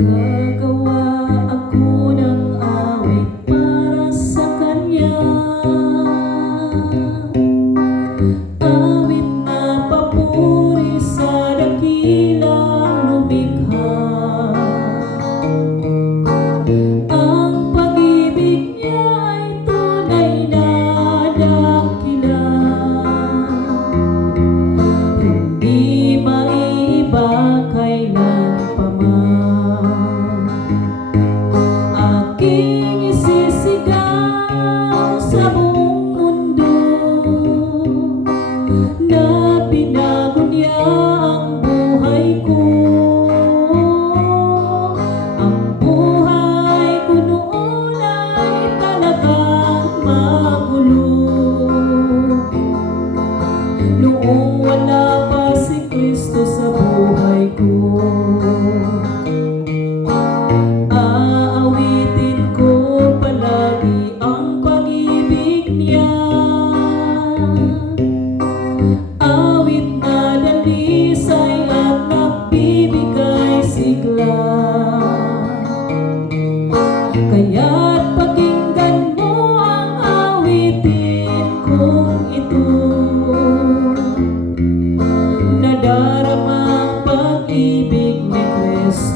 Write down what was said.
like a Kung wala pa si Kristo sa buhay ko Aawitin ko palagi ang pag-ibig niya. Awit na dalisay at nagbibigay sigla.